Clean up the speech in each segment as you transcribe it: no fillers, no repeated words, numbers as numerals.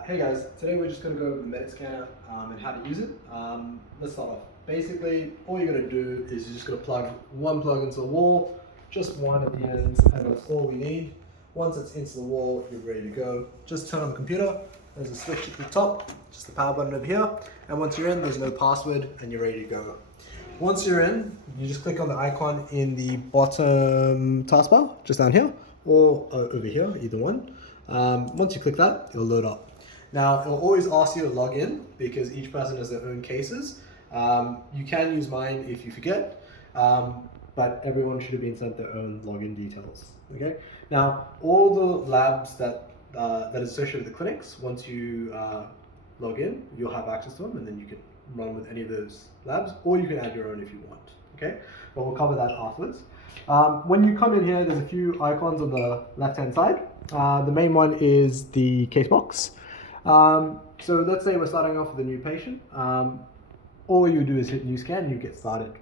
Hey guys, today we're just going to go over the Medit Scanner and how to use it. Let's start off. Basically, all you're going to do is you're just going to plug one plug into the wall, just one at the end, and that's all we need. Once it's into the wall, you're ready to go. Just turn on the computer. There's a switch at the top, just the power button over here. And once you're in, there's no password and you're ready to go. Once you're in, you just click on the icon in the bottom taskbar, just down here, or over here, either one. Once you click that, it'll load up. Now, it'll always ask you to log in because each person has their own cases. You can use mine if you forget, but everyone should have been sent their own login details. Okay. Now, all the labs that is associated with the clinics, once you log in, you'll have access to them, and then you can run with any of those labs, or you can add your own if you want. Okay, but we'll cover that afterwards. When you come in here, there's a few icons on the left-hand side. The main one is the case box. So let's say we're starting off with a new patient. All you do is hit new scan and you get started.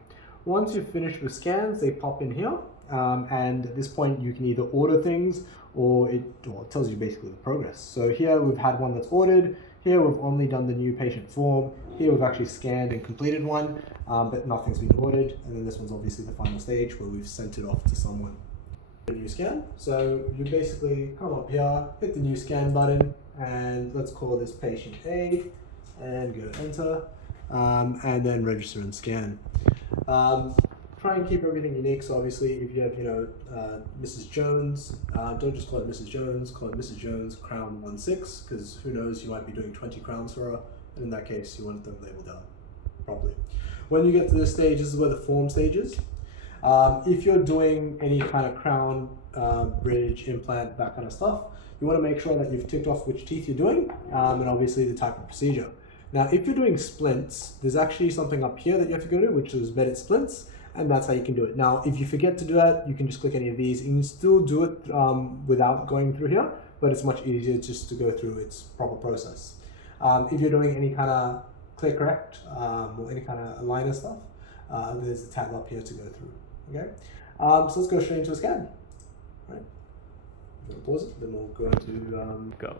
Once you've finished with scans, they pop in here. And at this point, you can either order things or it tells you basically the progress. So here we've had one that's ordered. Here we've only done the new patient form. Here we've actually scanned and completed one, but nothing's been ordered. And then this one's obviously the final stage where we've sent it off to someone. A new scan. So you basically come up here, hit the new scan button, and let's call this patient A, and go enter, and then register and scan. Try and keep everything unique. So obviously, if you have, Mrs. Jones, don't just call it Mrs. Jones. Call it Mrs. Jones Crown 16, because who knows, you might be doing 20 crowns for her, and in that case, you want them labeled out properly. When you get to this stage, this is where the form stage is. If you're doing any kind of crown, bridge, implant, that kind of stuff, you want to make sure that you've ticked off which teeth you're doing, and obviously the type of procedure. Now, if you're doing splints, there's actually something up here that you have to go to, which is Medit Splints, and that's how you can do it. Now, if you forget to do that, you can just click any of these. You can still do it without going through here, but it's much easier just to go through its proper process. If you're doing any kind of clear correct or any kind of aligner stuff, there's a tab up here to go through. Okay, so let's go straight into a scan. Right. I'm gonna pause it, then we'll go into Go.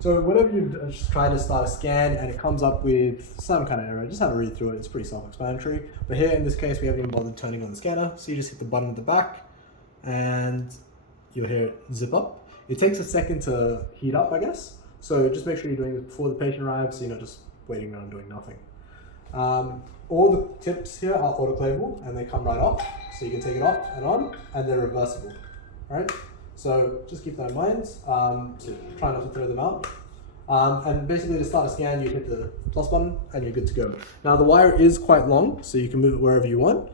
So whenever you just try to start a scan and it comes up with some kind of error, just have a read through it. It's pretty self-explanatory. But here in this case, we haven't even bothered turning on the scanner. So you just hit the button at the back, and you'll hear it zip up. It takes a second to heat up, I guess. So just make sure you're doing it before the patient arrives, so you're not just waiting around doing nothing. All the tips here are autoclavable and they come right off, so you can take it off and on, and they're reversible. Right? So just keep that in mind. So try not to throw them out. And basically, to start a scan, you hit the plus button and you're good to go. Now the wire is quite long, so you can move it wherever you want.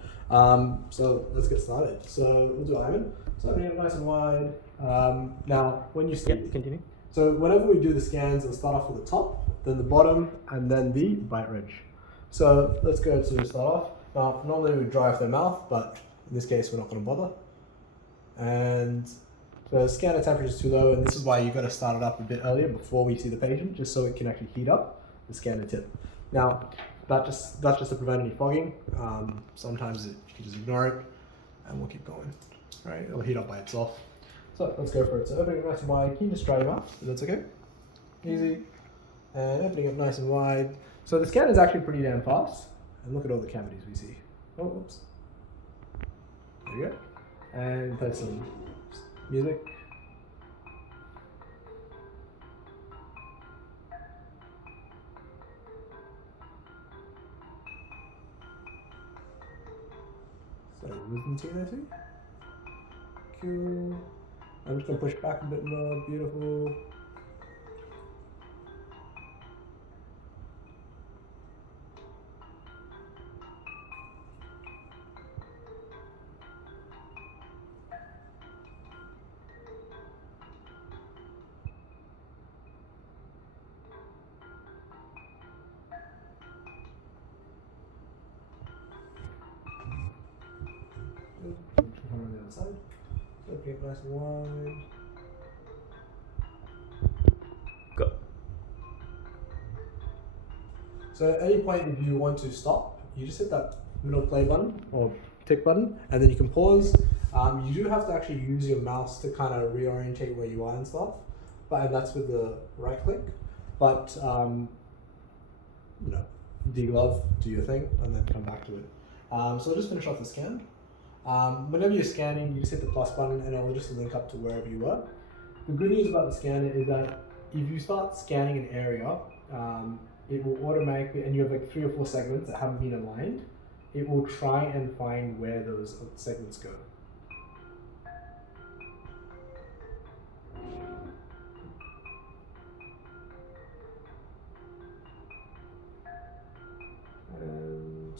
So let's get started. So we'll do Ivan. So opening it nice and wide. Now when you Continue. So whenever we do the scans, it'll start off with the top, then the bottom, and then the bite ridge. So let's go to start off. Now normally we dry off their mouth, but in this case we're not going to bother. And the scanner temperature is too low, and this is why you've got to start it up a bit earlier before we see the patient, just so it can actually heat up the scanner tip. Now that's just to prevent any fogging. Sometimes you can just ignore it, and we'll keep going. All right, it'll heat up by itself. So let's go for it. So opening it nice and wide. Can you just dry your mouth? If that's okay. Easy. And opening it nice and wide. So the scan is actually pretty damn fast. And look at all the cavities we see. Oh, whoops. There you go. And play some music. So wisdom teeth, I see. Cool. I'm just gonna push back a bit more. Beautiful. On the other side. So keep it nice and wide. Go. So at any point, if you want to stop, you just hit that middle play button or tick button, and then you can pause. You do have to actually use your mouse to kind of reorientate where you are and stuff, and that's with the right click. but you know, deglove, do your thing, and then come back to it. So I'll just finish off the scan. Whenever you're scanning, you just hit the plus button and it will just link up to wherever you were. The good news about the scanner is that if you start scanning an area, it will automatically, and you have like 3 or 4 segments that haven't been aligned, it will try and find where those segments go. And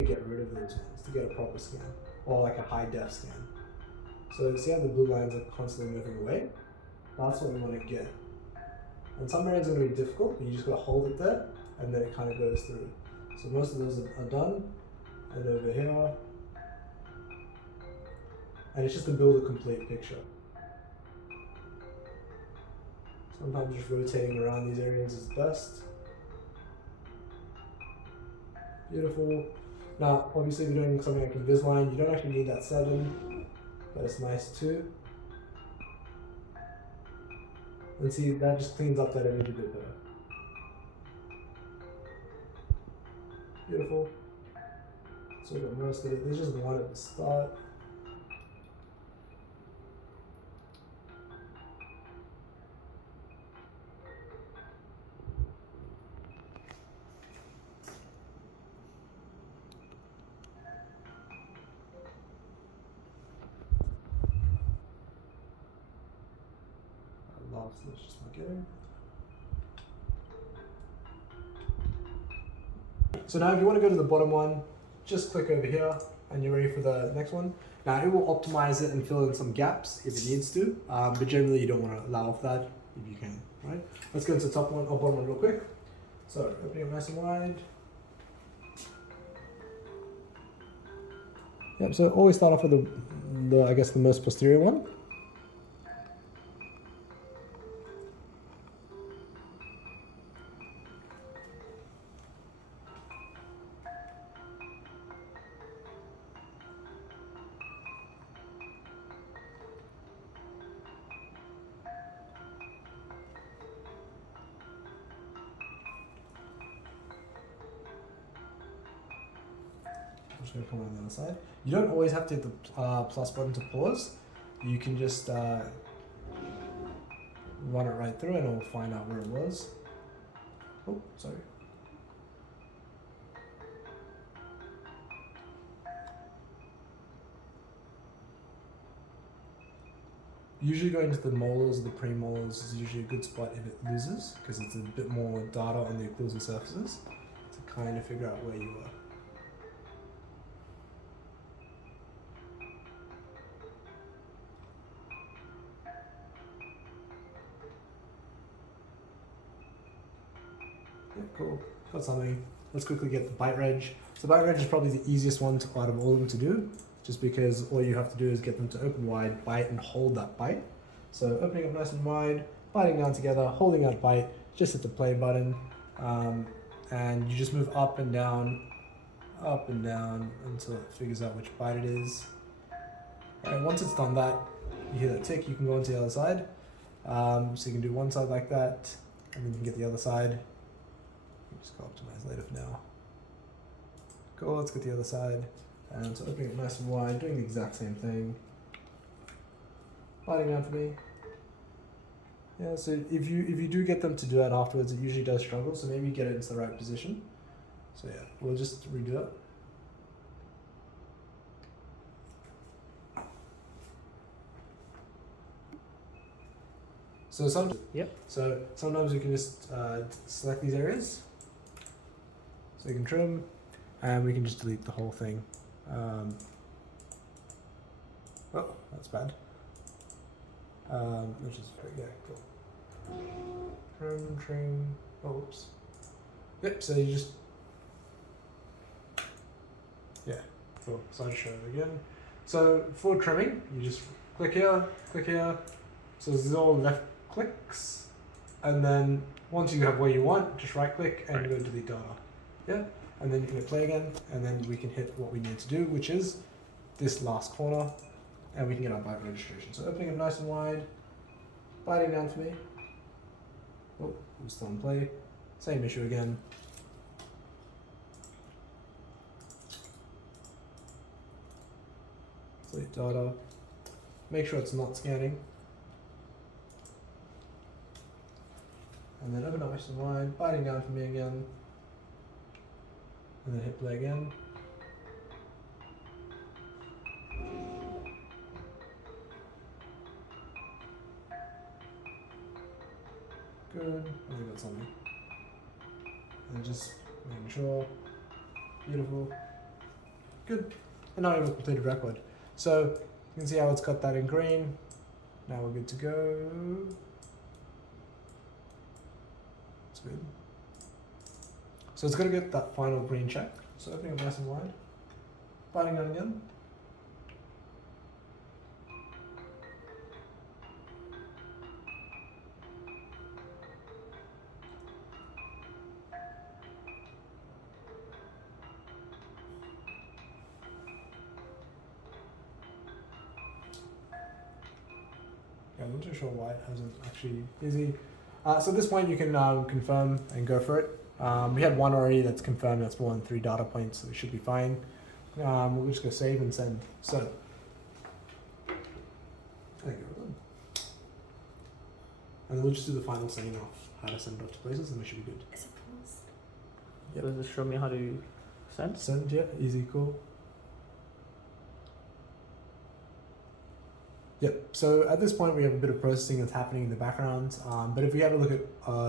get rid of those ones to get a proper scan, or like a high def scan. So see how the blue lines are constantly moving away? That's what we want to get. And some areas are going to be difficult, but you just got to hold it there, and then it kind of goes through. So most of those are done, and over here, and it's just to build a complete picture. Sometimes just rotating around these areas is best. Beautiful. Now, obviously, if you're doing something like Invisalign, you don't actually need that 7, but it's nice too. And see, that just cleans up that image a bit better. Beautiful. So we got most of it. There's just one at the start. Let's just not get it. So now if you want to go to the bottom one, just click over here and you're ready for the next one. Now it will optimize it and fill in some gaps if it needs to, but generally you don't want to allow for that if you can, right? Let's go into the top one or bottom one real quick. So opening it nice and wide. Yep, so always start off with the I guess the most posterior one. Going to come on the other side. You don't always have to hit the plus button to pause. You can just run it right through and it'll find out where it was. Oh, sorry. Usually going to the molars or the premolars is usually a good spot if it loses, because it's a bit more data on the occlusal surfaces to kind of figure out where you are. Cool, got something. Let's quickly get the bite reg. So bite reg is probably the easiest one out of all of them to do, just because all you have to do is get them to open wide, bite, and hold that bite. So opening up nice and wide, biting down together, holding that bite, just hit the play button, and you just move up and down until it figures out which bite it is. Alright, once it's done that, you hear that tick, you can go onto the other side. So you can do one side like that, and then you can get the other side. Just go optimize later for now. Cool, let's get the other side. And so opening it nice and wide, doing the exact same thing. Biting down for me. Yeah, so if you do get them to do that afterwards, it usually does struggle, so maybe get it into the right position. So yeah, we'll just redo it. So sometimes we can just select these areas. So we can trim, and we can just delete the whole thing. Oh, that's bad. Which is yeah, cool. Trim. Oh, oops. Yep. So you just cool. So I'll show it again. So for trimming, you just click here. So this is all left clicks, and then once you have where you want, just right click and go delete data. Yeah, and then you can hit play again, and then we can hit what we need to do, which is this last corner, and we can get our bike registration. So opening it nice and wide, biting down for me. Oh, I'm still in play. Same issue again. Delete data. Make sure it's not scanning. And then open up nice and wide, biting down for me again. And then hit play again. Good. And we got something. And just making sure. Beautiful. Good. And now we have a completed record. So you can see how it's got that in green. Now we're good to go. That's good. So it's going to get that final green check. So opening it nice and wide. Biting down again. Yeah, I'm not too sure why it hasn't actually busy. So at this point you can confirm and go for it. We had one already that's confirmed, that's more than 3 data points, so it should be fine. We'll just go save and send. So, there you go. And then we'll just do the final sending off, how to send it off to places, and we should be good. Is it paused? Yep. Does it show me how to send? Send, yeah, easy, cool. Yep, so at this point we have a bit of processing that's happening in the background, but if we have a look at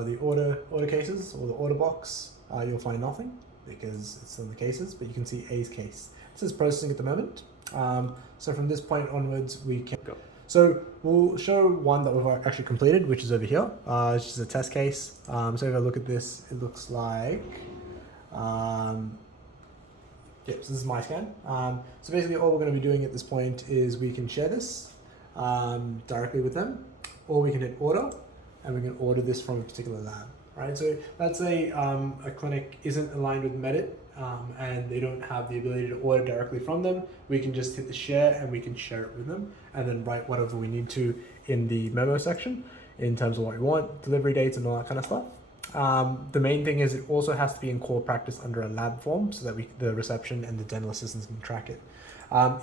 the order cases or the order box, you'll find nothing because it's in the cases, but you can see A's case. It says processing at the moment. So from this point onwards we can go. So we'll show one that we've actually completed, which is over here. It's just a test case. So if I look at this, it looks like, yep, so this is my scan. So basically all we're going to be doing at this point is we can share this directly with them, or we can hit order and we can order this from a particular lab, right? So let's say a clinic isn't aligned with Medit and they don't have the ability to order directly from them. We can just hit the share and we can share it with them and then write whatever we need to in the memo section in terms of what we want, delivery dates and all that kind of stuff. The main thing is it also has to be in core practice under a lab form so that the reception and the dental assistants can track it.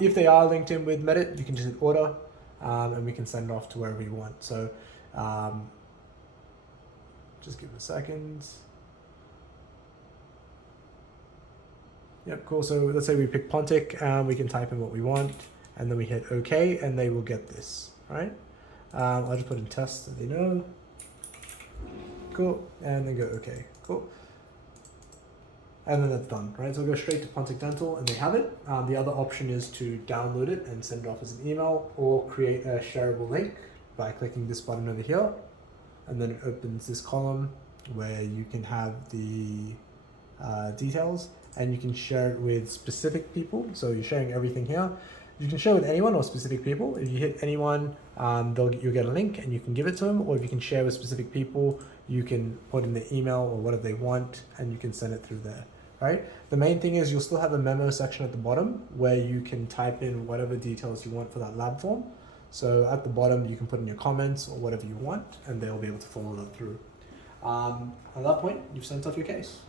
If they are linked in with Medit, you can just hit order and we can send it off to wherever you want. So just give it a second. Yep, cool. So let's say we pick Pontic and we can type in what we want and then we hit OK and they will get this, all right? I'll just put in test so they know. Cool, and then go OK, cool. And then that's done, right? So we'll go straight to Pontic Dental and they have it. The other option is to download it and send it off as an email or create a shareable link by clicking this button over here. And then it opens this column where you can have the details and you can share it with specific people. So you're sharing everything here. You can share with anyone or specific people. If you hit anyone, you'll get a link and you can give it to them. Or if you can share with specific people, you can put in the email or whatever they want and you can send it through there. Right? The main thing is you'll still have a memo section at the bottom where you can type in whatever details you want for that lab form. So at the bottom, you can put in your comments or whatever you want, and they'll be able to follow that through. At that point, you've sent off your case.